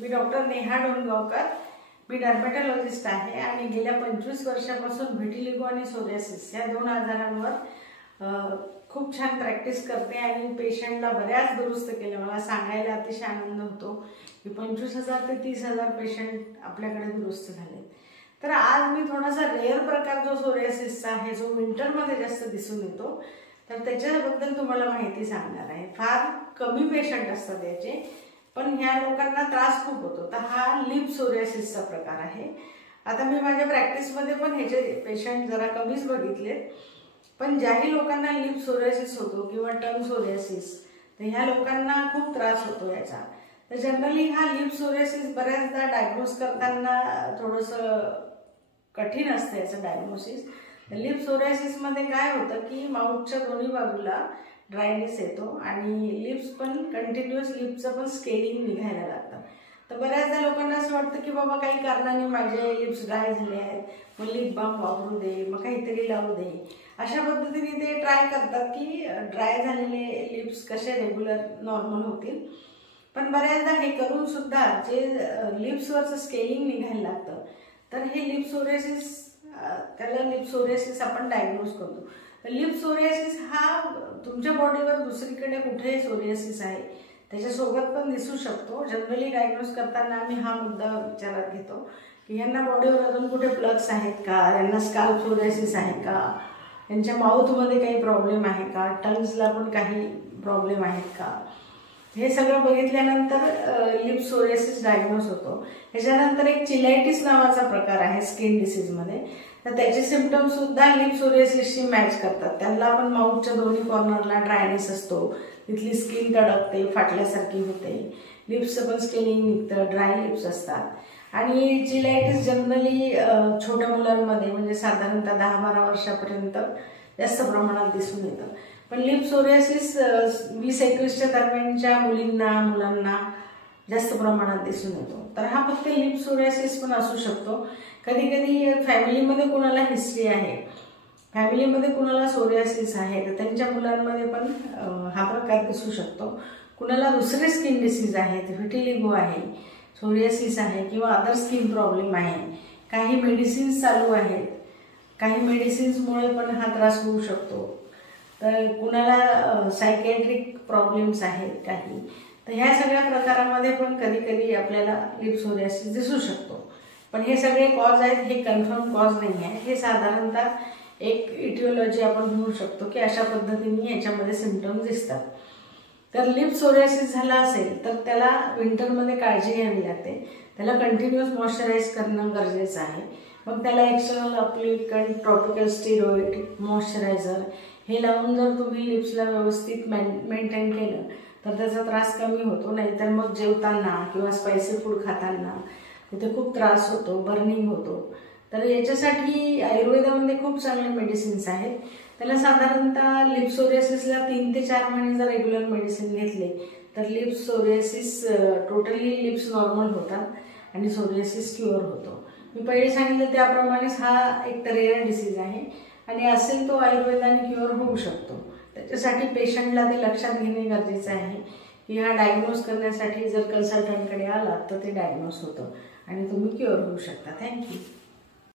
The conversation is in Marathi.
मी डॉक्टर नेहा डोणगावकर. मी डर्मेटॉलॉजिस्ट आहे आणि गेल्या 25 वर्षापासून व्हिटिलिगो आणि सोरियासिस या दोन आजारांवर खूप छान प्रॅक्टिस करते आणि पेशंटला बऱ्याच दुरुस्त केलं. मला सांगायला अतिशय आनंद होतो की 25,000 ते 30,000 पेशंट आपल्याकडे दुरुस्त झाले. तर आज मी थोडासा रेअर प्रकार जो सोरियासिसचा आहे, जो विंटरमध्ये जास्त दिसून येतो, तर त्याच्याबद्दल तुम्हाला माहिती सांगणार आहे. फार कमी पेशंट असतात याचे, पण ह्या लोकांना त्रास खूप होतो. तर हा लिप सोरियासिसचा प्रकार आहे. आता मी माझ्या प्रॅक्टिसमध्ये पण ह्याचे पेशंट जरा कमीच बघितले, पण ज्याही लोकांना लिप सोरियासिस होतो किंवा टंग सोरियासिस, तर ह्या लोकांना खूप त्रास होतो याचा. तर जनरली हा लिप सोरियासिस बऱ्याचदा डायग्नोज करताना थोडंसं कठीण असतं याचं डायग्नोसिस. लिप सोरियासिसमध्ये काय होतं की माउथच्या दोन्ही बाजूला ड्रायनेस येतो आणि लिप्स पण कंटिन्युअस लिपचं पण स्केलिंग निघायला लागतं. तर बऱ्याचदा लोकांना असं वाटतं की बाबा काही कारणाने माझे लिप्स ड्राय झाले आहेत, मग लिप बाम वापरू दे, मग काहीतरी लावू दे. अशा पद्धतीने ते ट्राय करतात की ड्राय झालेले लिप्स कसे रेग्युलर नॉर्मल होतील. पण बऱ्याचदा हे करून सुद्धा जे लिप्सवरचं स्केलिंग निघायला लागतं, तर हे लिप सोरियासिस, त्याला लिप सोरियासिस आपण डायग्नोज करतो. तर लिप सोरियासिस हा तुमच्या बॉडीवर दुसरीकडे कुठेही सोरियासिस आहे त्याच्यासोबत पण दिसू शकतो. जनरली डायग्नोज करताना आम्ही हा मुद्दा विचारात घेतो की यांना बॉडीवर अजून कुठे प्लग्स आहेत का, यांना स्काल्प सोरियासिस आहे का, यांच्या माउथमध्ये काही प्रॉब्लेम आहे का, टंग्सला पण काही प्रॉब्लेम आहेत का. हे सगळं बघितल्यानंतर लिप सोरियासिस डायग्नोज होतो. ह्याच्यानंतर एक चिलायटिस नावाचा प्रकार आहे स्किन डिसीजमध्ये. तर त्याचे सिम्पटम्स सुद्धा लिप सोरियासिसशी मॅच करतात. त्यांना पण माउथच्या दोन्ही कॉर्नरला ड्रायनेस असतो, तिथली स्किन तडकते, फाटल्यासारखी होते, लिप्सचं पण स्केलिंग निघतं, ड्राय लिप्स असतात. आणि चिलायटिस जनरली छोट्या मुलांमध्ये म्हणजे साधारणतः 10-12 वर्षापर्यंत जास्त प्रमाणात दिसून येतं. पण लिप सोरियासिस 20-21च्या दरम्यानच्या मुलांना जास्त प्रमाणात दिसून येतो. तर हा फक्त लिप सोरियासिस पण असू शकतो. कधी कधी फॅमिलीमध्ये कुणाला हिस्ट्री आहे, फॅमिलीमध्ये कुणाला सोरियासिस आहे, तर त्यांच्या मुलांमध्ये पण हा प्रकार दिसू शकतो. कुणाला दुसरे स्किन डिसीज आहेत, व्हिटिलिगो आहे, सोरियासिस आहे किंवा अदर स्किन प्रॉब्लेम आहे, काही मेडिसिन्स चालू आहेत, काही मेडिसिन्समुळे पण हा त्रास होऊ शकतो. तर कुणाला सायकॅट्रिक प्रॉब्लेम्स आहेत काही. तर ह्या सगळ्या प्रकारामध्ये पण कधी कधी आपल्याला लिप सोरियासिस दिसू शकतो. पण हे सगळे कॉज आहेत, हे कन्फर्म कॉज नाही आहे. हे साधारणतः एक इटिओलॉजी आपण म्हणू शकतो की अशा पद्धतीने याच्यामध्ये सिम्पटम्स दिसतात. तर लिप सोरियासिस झाला असेल तर त्याला विंटरमध्ये काळजी घ्यावी लागते. त्याला कंटिन्युअस मॉइश्चराईज करणं गरजेचं आहे. मग त्याला external applicant, tropical steroid, moisturiser हे लावून जर तुम्ही लिप्सला व्यवस्थित मेंटेन केलं तर त्याचा त्रास कमी होतो. नाहीतर मग जेवताना किंवा स्पायसी फूड खाताना तिथे खूप त्रास होतो, बर्निंग होतो. तर याच्यासाठी आयुर्वेदामध्ये खूप चांगले मेडिसिन्स आहेत. त्याला साधारणतः लिप सोरियासिसला 3 ते 4 महिने जर रेग्युलर मेडिसिन घेतले तर lip psoriasis totally lips normal होतात आणि सोरियासिस क्युअर होतो. मी पहिले सांगितलं त्याप्रमाणेच हा एक रेअर डिसीज आहे आणि असेल तो आयुर्वेदाने क्युअर होऊ शकतो. त्याच्यासाठी पेशंटला ते लक्षात घेणे गरजेचं आहे की हा डायग्नोज करण्यासाठी जर कन्सल्टंटकडे आला तर ते डायग्नोज होतं आणि तुम्ही क्युअर होऊ शकता. थँक्यू.